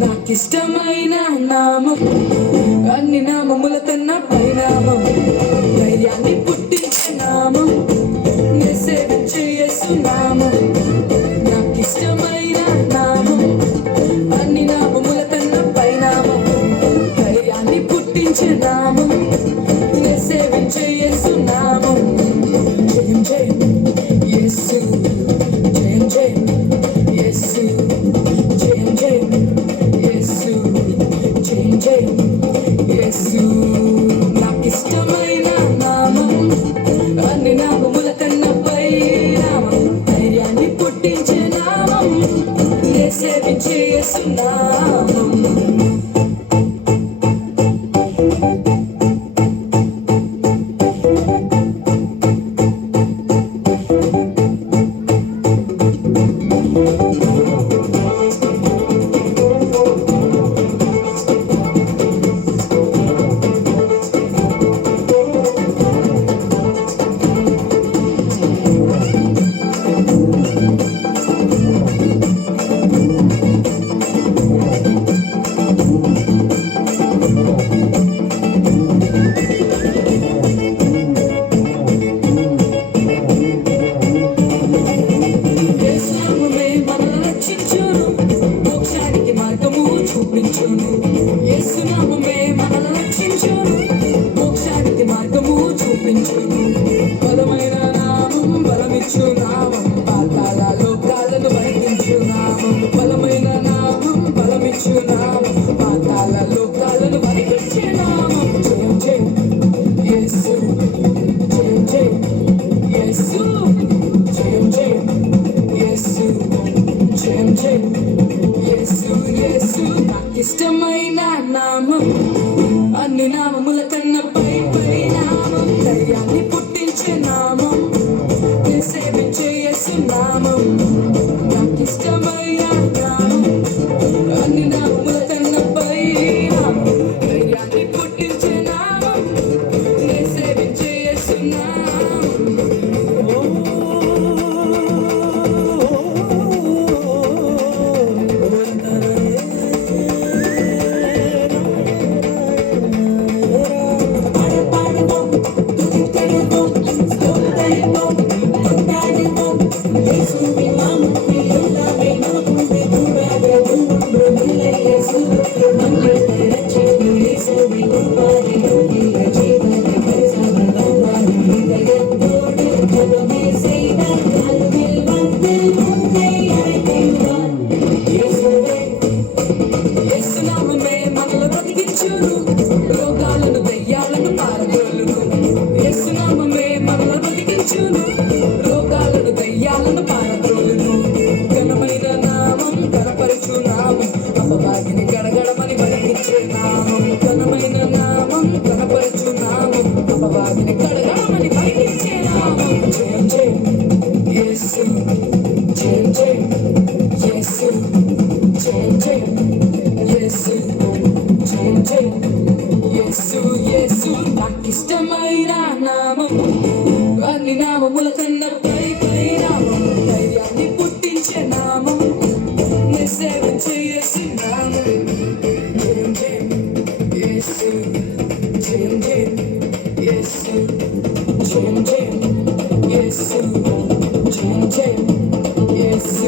నాకిష్టమైన నామం అన్ని నామముల కన్నా పైనామం, ధైర్యాన్ని పుట్టించే నామం, నే సేవించే యేసు నామం. నాకిష్టమైన నామం అన్ని నామముల కన్నా పైనామం, ధైర్యాన్ని పుట్టించే నామం, నే సేవించే యేసు నామం. జయం జయం యేసు, జయం జయం యేసు, జయం జయం యేసు, జయం జయం యేసు. నాకిష్టమైన నామం అన్ని నామముల కన్నా పై నామం, ధైర్యాన్ని పుట్టించే నామం, నే సేవించే యేసు నామం. యేసు నామమే మనల్ని రక్షించును, మోక్షానికి మార్గము చూపించును. బలమైన నామం, బలమిచ్చు నామం, పాతాళ లోకాలను బంధించు నామం. బలమైన నామం, బలమిచ్చు నామం, పాతాళ లోకాలను బంధించే నామం. జయం జయం యేసు, జయం జయం యేసు, జయం జయం యేసు, జయం జయం యేసు, యేసు. నాకిష్టమైన నామం అన్ని నామముల కన్నా పై పై నామం, ధైర్యాన్ని పుట్టించే నామం, నే సేవించే యేసు నామం. నాకిష్టమైన నామం అన్ని నామముల కన్నా పై నామం, ధైర్యాన్ని పుట్టించే నామం, నే సేవించే యేసు నామం. యేసు నామమే మనల్ని బ్రతికించును, రోగాలను దయ్యాలను పారదోలును. యేసు నామమే మనల్ని బ్రతికించును, రోగాలను దయ్యాలను పారదోలును. ఘనమైన నామం, కనపరచు నామం, అపవాదిని గడగడమని బలికించే నామం. ఘనమైన నామం, కనపరచు నామం, అపవాదిని గడగడమని బలికించే నామం. జయం జయం యేసు, జయం జయం యేసు, జయం జయం యేసు, జయం జయం యేసు, యేసు. నాకిష్టమైన నామం అన్ని నామముల కన్నా పై పై నామం, ధైర్యాన్ని పుట్టించే నామం, నే సేవించే యేసు నామం. జయం జయం యేసు, జయం జయం యేసు, జయం జయం యేసు, జయం జయం యేసు.